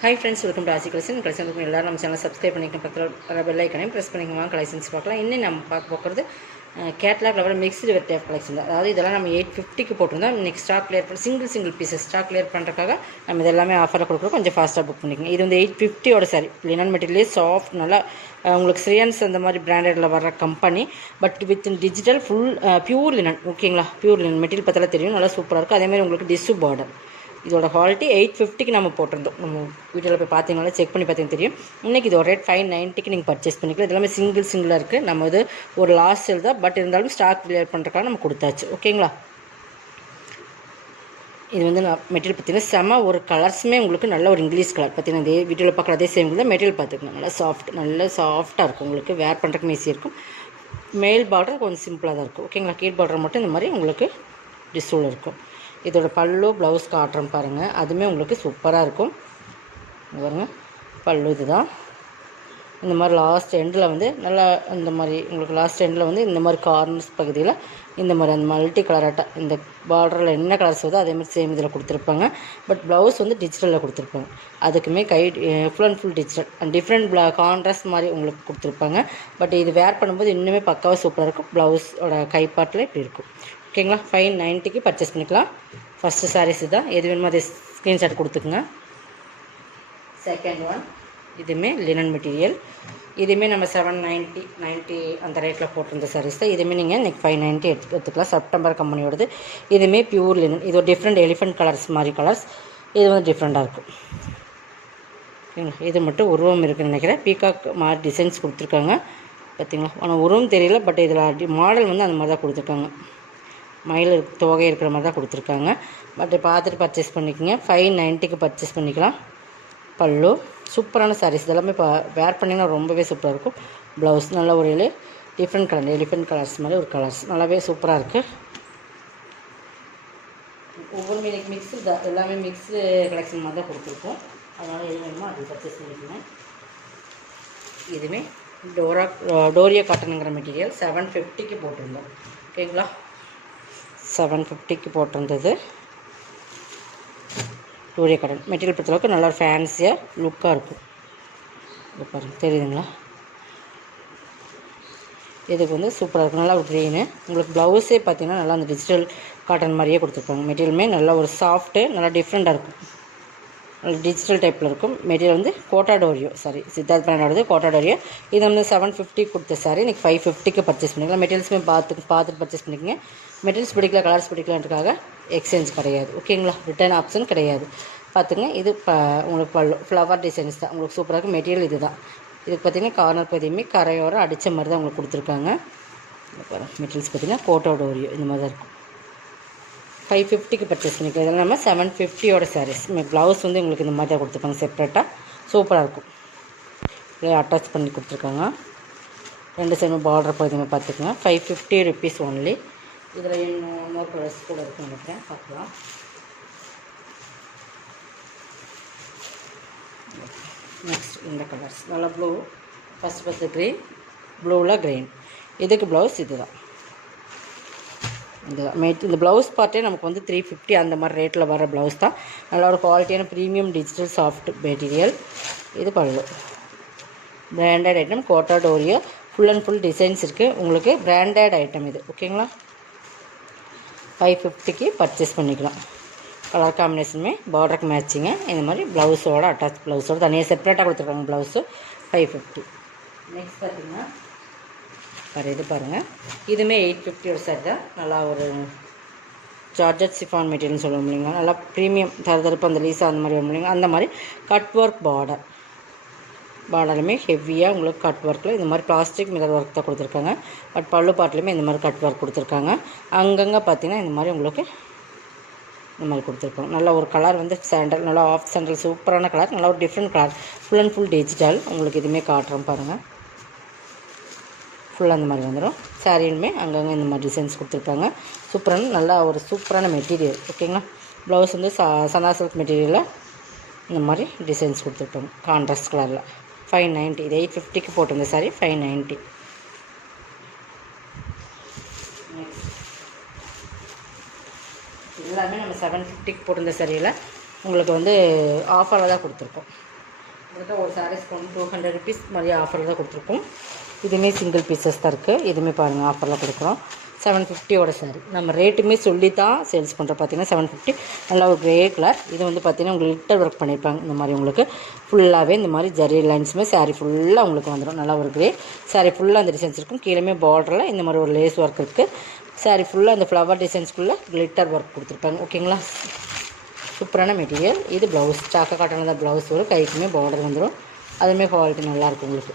Hi friends, welcome to ஆசி collection. Collection எல்லாரும் நம்ம சேனல் சப்ஸ்கிரைப் பண்ணிக்கணும், பக்கத்தில் பெல் ஐக்கனையும் ப்ரெஸ் பண்ணிக்கலாம். கலெக்ஷன்ஸ் பார்க்கலாம். இன்னும் நம்ம பார்க்க போகிறது catalogue level mixed variety of collection தான். அதாவது இதெல்லாம் நம்ம 850க்கு போட்டிருந்தோம். இன்றைக்கி ஸ்டாக் கிளியர் பண்ணி சிங்கிள் பீசஸ் ஸ்டாக் கிளியர் பண்ணுறதுக்காக நம்ம இதெல்லாமே ஆஃபரில் கொடுக்குறோம். கொஞ்சம் ஃபாஸ்ட்டாக புக் பண்ணிக்கோங்க. இது வந்து 850 சாரி லினன் மெட்டீரியல் சாஃப்ட், நல்லா உங்களுக்கு ஸ்ரீயன்ஸ் அந்த மாதிரி பிராண்டடில் வர company. But with digital full pure linen. ஓகேங்களா, பியூர் லினன் மெட்டீரியல் பார்த்தாலே தெரியும், நல்லா சூப்பராக இருக்கும். அதேமாதிரி உங்களுக்கு டிஷ்யூ பார்டர். இதோட குவாலிட்டி 850க்கு நம்ம போட்டிருந்தோம். நம்ம வீடியோவில் போய் பார்த்தீங்கன்னா செக் பண்ணி பார்த்தீங்கன்னா தெரியும். இன்றைக்கி இதோட ரேட் 590க்கு நீங்கள் பர்ச்சேஸ் பண்ணிக்கலாம். இதெல்லாமே சிங்கிளாக இருக்குது. நம்ம இது ஒரு லாஸ்ட் சேல் தான், பட் இருந்தாலும் ஸ்டாக் கிளியர் பண்ணுறதுக்காக நம்ம கொடுத்தாச்சு. ஓகேங்களா, இது வந்து நான் மெட்டீரியல் பார்த்தீங்கன்னா செம ஒரு கலர்ஸுமே உங்களுக்கு நல்ல ஒரு இங்கிலீஷ் கலர் பார்த்தீங்கன்னா இதே வீடியோவில் பார்க்குற அதே சேம் தான். மெட்டீரியல் பார்த்துக்கணும், நல்லா சாஃப்ட்டாக இருக்கும். உங்களுக்கு வேர் பண்ணுறதுக்கு ஈஸியாக இருக்கும். மேல் பார்டர் கொஞ்சம் சிம்பிளாக தான் இருக்கும். ஓகேங்களா, கீழ் பார்டர் மட்டும் இந்த மாதிரி உங்களுக்கு டிஸ்ஸில் இருக்கும். இதோட பல்லு ப்ளவுஸ் காட்டுறோம் பாருங்கள், அதுவுமே உங்களுக்கு சூப்பராக இருக்கும். பாருங்கள், பல்லு இதுதான். இந்த மாதிரி லாஸ்ட் எண்டில் வந்து நல்லா இந்த மாதிரி உங்களுக்கு லாஸ்ட் எண்டில் வந்து இந்த மாதிரி கார்னர்ஸ் பகுதியில் இந்த மாதிரி அந்த மல்டி கலராட்டாக இந்த பார்டரில் என்ன கலர்ஸ் வருதோ அதேமாதிரி சேம் இதில் கொடுத்துருப்பாங்க. பட் ப்ளவுஸ் வந்து டிஜிட்டலில் கொடுத்துருப்பாங்க. அதுக்குமே full and full digital and different contrast மாதிரி உங்களுக்கு கொடுத்துருப்பாங்க. பட் இது வேர் பண்ணும்போது இன்னுமே பக்காவாக சூப்பராக இருக்கும். ப்ளவுஸோட கைப்பாட்டில் இப்படி இருக்கும். ஓகேங்களா, 590க்கு பர்ச்சேஸ் பண்ணிக்கலாம். ஃபஸ்ட்டு சாரீஸ் தான். எது வேணுமோ அதை ஸ்க்ரீன்ஷாட் கொடுத்துக்குங்க. செகண்ட் ஒன், இதுவுமே லினன் மெட்டீரியல். இதுவுமே நம்ம 790 அந்த ரேட்டில் போட்டிருந்த சாரீஸ் தான். இதுவுமே நீங்கள் இன்றைக்கி 590 எடுத்துக்கலாம். செப்டம்பர் கம்பெனியோடது. இதுவுமே பியூர் லினன். இது ஒரு டிஃப்ரெண்ட் எலிஃபென்ட் கலர்ஸ் மாதிரி கலர்ஸ். இது வந்து டிஃப்ரெண்ட்டாக இருக்கும். ஓகேங்களா, இது மட்டும் உருவம் இருக்குதுன்னு நினைக்கிறேன். பீகாக் மாதிரி டிசைன்ஸ் கொடுத்துருக்காங்க பார்த்தீங்களா. ஆனால் உருவம் தெரியல, பட் இதில் மாடல் வந்து அந்த மாதிரி தான் கொடுத்துருக்காங்க. மயில் தொகை இருக்கிற மாதிரி தான் கொடுத்துருக்காங்க. பட் பார்த்துட்டு பர்ச்சேஸ் பண்ணிக்கோங்க. 590க்கு பர்ச்சேஸ் பண்ணிக்கலாம். பல்லு சூப்பரான சாரீஸ். இதெல்லாமே இப்போ வேர் பண்ணிங்கன்னா ரொம்பவே சூப்பராக இருக்கும். ப்ளவுஸ் நல்ல ஒரு டிஃப்ரெண்ட் கலர் எலிஃபென்ட் கலர்ஸ் மாதிரி ஒரு கலர்ஸ் நல்லாவே சூப்பராக இருக்குது. ஒவ்வொரு மீனுக்கு மிக்ஸு தான், எல்லாமே மிக்ஸு கலெக்ஷன் மாதிரி தான் கொடுத்துருக்கோம். அதனால் எது வேணுமோ அது பர்ச்சேஸ் பண்ணிக்கோங்க. இதுவுமே டோரியா காட்டனுங்கிற மெட்டீரியல் 750க்கு போட்டிருந்தோம். ஓகேங்களா, 750க்கு போட்டிருந்தது. டோரியா காட்டன் மெட்டீரியல் பொறுத்தளவுக்கு நல்லா ஒரு ஃபேன்சியாக லுக்காக இருக்கும். இது பாருங்கள், தெரியுதுங்களா. இதுக்கு வந்து சூப்பராக இருக்கும். நல்லா ஒரு க்ரீனு. உங்களுக்கு ப்ளவுஸே பார்த்தீங்கன்னா நல்லா அந்த டிஜிட்டல் காட்டன் மாதிரியே கொடுத்துருப்பாங்க. மெட்டீரியலுமே நல்லா ஒரு சாஃப்ட்டு, நல்லா டிஃப்ரெண்ட்டாக இருக்கும். நல்லா டிஜிட்டல் டைப்பில் இருக்கும். மெட்டீரியல் வந்து கோட்டாடோரியோ சித்தார்த் பிராண்டோடது கோட்டாடோரியோ. இது வந்து 750 கொடுத்த சாரி இன்றைக்கி 550க்கு பர்ச்சேஸ் பண்ணிக்கலாம். மெட்டீரியல்ஸுமே பார்த்துட்டு பர்ச்சேஸ் பண்ணிக்கோங்க. மெட்டீரியல்ஸ் பிடிக்கல, கலர்ஸ் பிடிக்கலன்றதுக்காக எக்ஸ்சேஞ்ச் கிடையாது. ஓகேங்களா, ரிட்டர்ன் ஆப்ஷன் கிடையாது. பார்த்துங்க, இது உங்களுக்கு பல்லு ஃப்ளவர் டிசைன்ஸ் தான். உங்களுக்கு சூப்பராக இருக்கும். மெட்டீரியல் இது தான். இதுக்கு பார்த்திங்கன்னா கார்னர் பகுதியுமே கரையோரம் அடித்த மாதிரி தான் உங்களுக்கு கொடுத்துருக்காங்க. மெட்டீரியல்ஸ் பார்த்திங்கன்னா கோட்டாடோரியோ இந்த மாதிரி தான் இருக்கும். 550க்கு பர்ச்சேஸ் பண்ணிக்கலாம். இதெல்லாம் நம்ம 750 சாரீஸ். ப்ளவுஸ் வந்து உங்களுக்கு இந்த மாதிரி தான் கொடுத்துருக்காங்க செப்ரேட்டாக. சூப்பராக இருக்கும். இதே அட்டாச் பண்ணி கொடுத்துருக்காங்க. 2 சைடும் பார்டர் பகுதியுமே பார்த்துக்கோங்க. 550 rupees ஒன்லி. இதில் இன்னொரு கலர்ஸ் கூட இருக்குன்னு நினைக்கிறேன், பார்க்கலாம். நெக்ஸ்ட் இந்த கலர்ஸ் நல்லா ப்ளூ, ஃபஸ்ட்டு க்ரீன், ப்ளூவில் க்ரீன். இதுக்கு ப்ளவுஸ் இது தான். இந்த ப்ளவுஸ் பார்த்தே நமக்கு வந்து 350 அந்த மாதிரி ரேட்டில் வர ப்ளவுஸ் தான். நல்ல ஒரு குவாலிட்டியான ப்ரீமியம் டிஜிட்டல் சாஃப்ட் மெட்டீரியல். இது பல்லு. பிராண்டட் ஐட்டம் கோட்டாடோரியோ. ஃபுல் அண்ட் ஃபுல் டிசைன்ஸ் இருக்குது. உங்களுக்கு பிராண்டட் ஐட்டம் இது. ஓகேங்களா, 550க்கு பர்ச்சேஸ் பண்ணிக்கலாம். கலர் காம்பினேஷனுமே பார்டருக்கு மேட்சிங்க. இந்த மாதிரி ப்ளவுஸோட அட்டாச் ப்ளவுஸோடு தனியாக செப்பரேட்டாக கொடுத்துருக்காங்க. ப்ளவுஸு 550. நெக்ஸ்ட் பார்த்திங்கன்னா இது பாருங்கள். இதுவுமே 850 சாரி தான். நல்லா ஒரு ஜார்ஜட் சிஃபான் மெட்டீரியல்னு சொல்லுவோம் இல்லைங்களா. நல்லா ப்ரீமியம் தரப்பு அந்த லீஸா அந்த மாதிரி வரும் இல்லைங்களா. அந்த மாதிரி கட் ஒர்க் பார்டருமே ஹெவியாக உங்களுக்கு கட் ஒர்க்கில் இந்த மாதிரி பிளாஸ்டிக் மிரர் ஒர்க் தான் கொடுத்துருக்காங்க. பட் பல்லு பாட்டிலுமே இந்த மாதிரி கட் ஒர்க் கொடுத்துருக்காங்க. அங்கங்கே பார்த்திங்கன்னா இந்த மாதிரி உங்களுக்கு இந்த மாதிரி கொடுத்துருக்கோம். நல்ல ஒரு கலர் வந்து சாண்டல், நல்லா ஆஃப் சாண்டல் சூப்பரான கலர். நல்லா ஒரு different colour. Full and full digital. உங்களுக்கு இதுவுமே காட்டுறோம் பாருங்கள். ஃபுல்லாக அந்த மாதிரி வந்துடும். சாரியுமே அங்கங்கே இந்த மாதிரி டிசைன்ஸ் கொடுத்துருப்பாங்க. சூப்பரான நல்லா ஒரு சூப்பரான மெட்டீரியல். ஓகேங்களா, ப்ளவுஸ் வந்து சனா சில்க் மெட்டீரியலில் இந்த மாதிரி டிசைன்ஸ் கொடுத்துருப்பாங்க கான்ட்ராஸ்ட் கலரில். 590. இது 850க்கு போட்டிருந்த சாரி 590. எல்லாமே நம்ம 750க்கு போட்டிருந்த சாரியில் உங்களுக்கு வந்து ஆஃபரில் தான் கொடுத்துருக்கோம். உங்களுக்கு ஒரு சாரீஸ் கொண்டு 200 ருபீஸ் மாதிரி ஆஃபரில் தான் கொடுத்துருக்கோம். இதுவுமே சிங்கிள் பீசஸ் தான் இருக்குது. இதுவுமே பாருங்கள் ஆஃபரில் கொடுக்குறோம். 750 சாரி. நம்ம ரேட்டுமே சொல்லி தான் சேல்ஸ் பண்ணுறோம். பார்த்தீங்கன்னா 750 நல்லா ஒரு க்ரே கலர். இது வந்து பார்த்திங்கன்னா உங்களுக்கு லிட்டர் ஒர்க் பண்ணியிருப்பாங்க. இந்த மாதிரி உங்களுக்கு ஃபுல்லாகவே இந்த மாதிரி ஜரி லைன்ஸுமே சாரீ ஃபுல்லாக உங்களுக்கு வந்துடும். நல்லா ஒரு க்ரே சாரீ ஃபுல்லாக அந்த டிசைன்ஸ் இருக்கும். கீழே பார்டரில் இந்த மாதிரி ஒரு லேஸ் ஒர்க் இருக்குது. சாரீ ஃபுல்லாக அந்த ஃப்ளவர் டிசைன்ஸ்குள்ளே glitter ஒர்க் கொடுத்துருப்பாங்க. ஓகேங்களா, சூப்பரான மெட்டீரியல். இது ப்ளவுஸ் சாக்கா காட்டனில் தான் ப்ளவுஸ் வரும். கைக்குமே பார்டர் வந்துடும். அதுவுமே குவாலிட்டி நல்லாயிருக்கும். உங்களுக்கு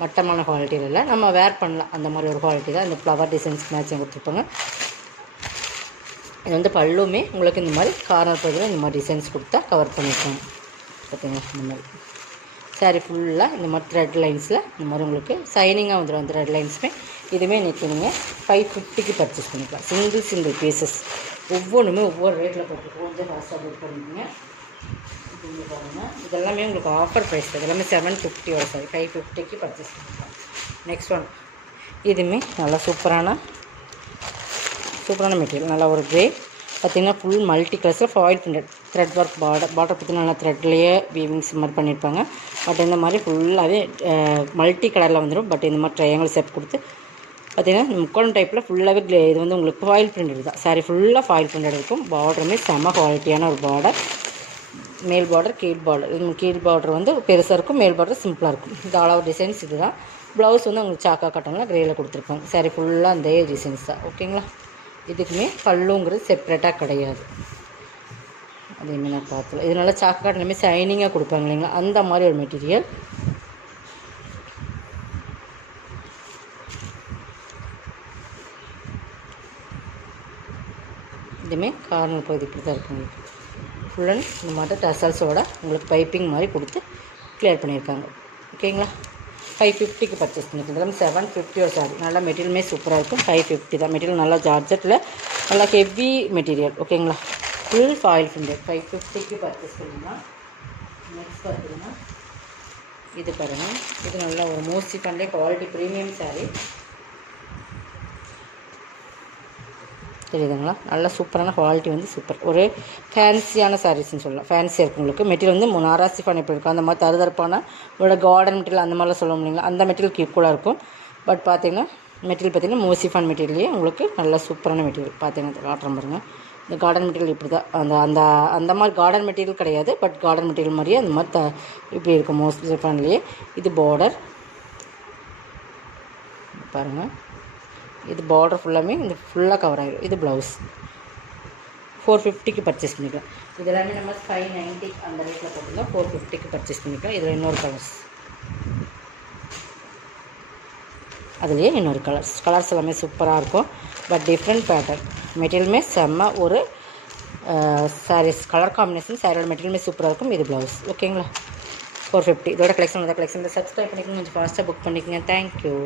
மட்டமான குவாலிட்டியில் இல்லை, நம்ம வேர் பண்ணலாம் அந்த மாதிரி ஒரு குவாலிட்டி தான். இந்த ஃப்ளவர் டிசைன்ஸ்க்கு மேட்சிங் கொடுத்துருப்பாங்க. இது வந்து பல்லுமே உங்களுக்கு இந்த மாதிரி கார்னர் பகுதியில் இந்த மாதிரி டிசைன்ஸ் கொடுத்தா கவர் பண்ணியிருக்காங்க. பார்த்தீங்கன்னா இந்த மாதிரி சாரீ ஃபுல்லாக இந்த மாதிரி த்ரெட் லைன்ஸில் இந்த மாதிரி உங்களுக்கு சைனிங்காக வந்துடும். அந்த த்ரெட் லைன்ஸுமே இதுவுமே இன்றைக்கி நீங்கள் 550க்கு பர்ச்சேஸ் பண்ணிக்கலாம். சிங்கிள் பீசஸ் ஒவ்வொன்றுமே ஒவ்வொரு ரேட்டில் போட்டுருக்கோம். கொஞ்சம் ஃபாஸ்ட்டாக புக் பண்ணிக்கோங்க. பாருங்கள், இதெல்லாமே உங்களுக்கு ஆஃபர் ப்ரைஸ். இதெல்லாமே 750 சாரி 550க்கு பர்ச்சேஸ் பண்ணிக்கலாம். நெக்ஸ்ட் ஒன், இதுவுமே நல்லா சூப்பரான மெட்டீரியல். நல்லா ஒரு க்ரே பார்த்திங்கன்னா ஃபுல் மல்டி கலர்ஸில் foil printed thread work border பார்த்திங்கன்னா நல்லா த்ரெட்லேயே வீவிங்ஸ் மாதிரி பண்ணியிருப்பாங்க. பட் இந்த மாதிரி ஃபுல்லாகவே மல்டி கலரில் வந்துடும். பட் இந்த மாதிரி ட்ரையாங்கிள் செட் கொடுத்து பார்த்திங்கன்னா முக்கோணம் டைப்பில் ஃபுல்லாகவே இது வந்து உங்களுக்கு ஃபாயில் பிரிண்டட் தான். சாரி ஃபுல்லாக ஃபாயில் பிரிண்டட் இருக்கும். பார்டருமே செம்ம குவாலிட்டியான ஒரு பார்டர். மேல் பார்டர் கீழ் பார்டர். இது கீழ் பார்டர் வந்து பெருசாக இருக்கும், மேல் பார்டர் சிம்பிளாக இருக்கும். இது ஆல் ஓவர் டிசைன்ஸ். இது தான் ப்ளவுஸ் வந்து உங்களுக்கு சாக்கா காட்டனில் க்ரேயில் கொடுத்துருப்பாங்க. சாரி ஃபுல்லாக அந்த டிசைன்ஸ் தான். ஓகேங்களா, இதுக்குமே பல்லுங்கிறது செப்ரேட்டாக கிடையாது. அதேமாதிரி நான் பார்த்தல இது நல்லா சாக்கா காட்டனுமே ஷைனிங்காக கொடுப்பாங்க இல்லைங்களா, அந்த மாதிரி ஒரு மெட்டீரியல். இதுவுமே கார்னர் பகுதி இப்படி தான் இருக்கும். உங்களுக்கு ஃபுல் அண்ட் இந்த மாதிரி டசல்ஸோட உங்களுக்கு பைப்பிங் மாதிரி கொடுத்து கிளியர் பண்ணியிருக்காங்க. ஓகேங்களா, 550க்கு பர்ச்சேஸ் பண்ணிக்கலாம். 750 சாரி. நல்லா மெட்டீரியலுமே சூப்பராக இருக்கும். 550 தான். மெட்டீரியல் நல்லா ஜார்ஜெட்டில் நல்லா ஹெவி மெட்டீரியல். ஓகேங்களா, ஃபுல் ஃபாயில் பிரிண்டட் 550க்கு பர்ச்சேஸ் பண்ணிக்கலாம். நெக்ஸ்ட் பார்த்தீங்கன்னா இது பாருங்கள், இது நல்லா ஒரு மோஸ்ட்லி பண்ணே குவாலிட்டி ப்ரீமியம் சாரீ. தெரியுதுங்களா, நல்ல சூப்பரான குவாலிட்டி வந்து சூப்பர். ஒரு ஃபேன்சியான சாரீஸ்ன்னு சொல்லலாம். ஃபேன்சியாக இருக்கும். உங்களுக்கு மெட்டீரியல் வந்து நாராசி பண்ணி இருக்கும். அந்த மாதிரி தருதரப்பான ஒரு கார்டன் மெட்டீரியல் அந்த மாதிரிலாம் சொல்ல முடியுங்களா, அந்த மெட்டீரியலுக்கு ஈக்குவலாக இருக்கும். பட் பார்த்தீங்கன்னா மெட்டீரியல் பார்த்தீங்கன்னா மோசிஃபான் மெட்டீரியலே உங்களுக்கு நல்ல சூப்பரான மெட்டீரியல். பார்த்தீங்கன்னா காட்டுறேன் பாருங்கள். இந்த கார்டன் மெட்டீரியல் இப்படி தான். அந்த அந்த மாதிரி கார்டன் மெட்டீரியல் கிடையாது. பட் கார்டன் மெட்டீரியல் மாதிரியே அந்த மாதிரி இப்படி இருக்கும் மோசிஃபான்லேயே. இது பார்டர் பாருங்கள். இது பார்டர் ஃபுல்லாமே இந்த ஃபுல்லாக கவர் ஆகிடும். இது ப்ளவுஸ் 450க்கு பர்ச்சேஸ் பண்ணிக்கலாம். இது எல்லாமே நம்ம 590 அந்த ரேட்டில் போட்டுருந்தோம். 450க்கு பர்ச்சேஸ் பண்ணிக்கலாம். இதில் இன்னொரு அதுலேயே இன்னொரு கலர்ஸ் எல்லாமே சூப்பராக இருக்கும். But different pattern. மெட்டீரியலுமே செம்ம ஒரு சாரீஸ் கலர் காம்பினேஷன். சாரியோட மெட்டீரியலுமே சூப்பராக இருக்கும். இது ப்ளவுஸ். ஓகேங்களா, 450. இதோட கலெக்ஷன் சப்ஸ்கிரைப் பண்ணிக்கோங்க. கொஞ்சம் ஃபாஸ்ட்டாக புக் பண்ணிக்கோங்க. தேங்க்யூ.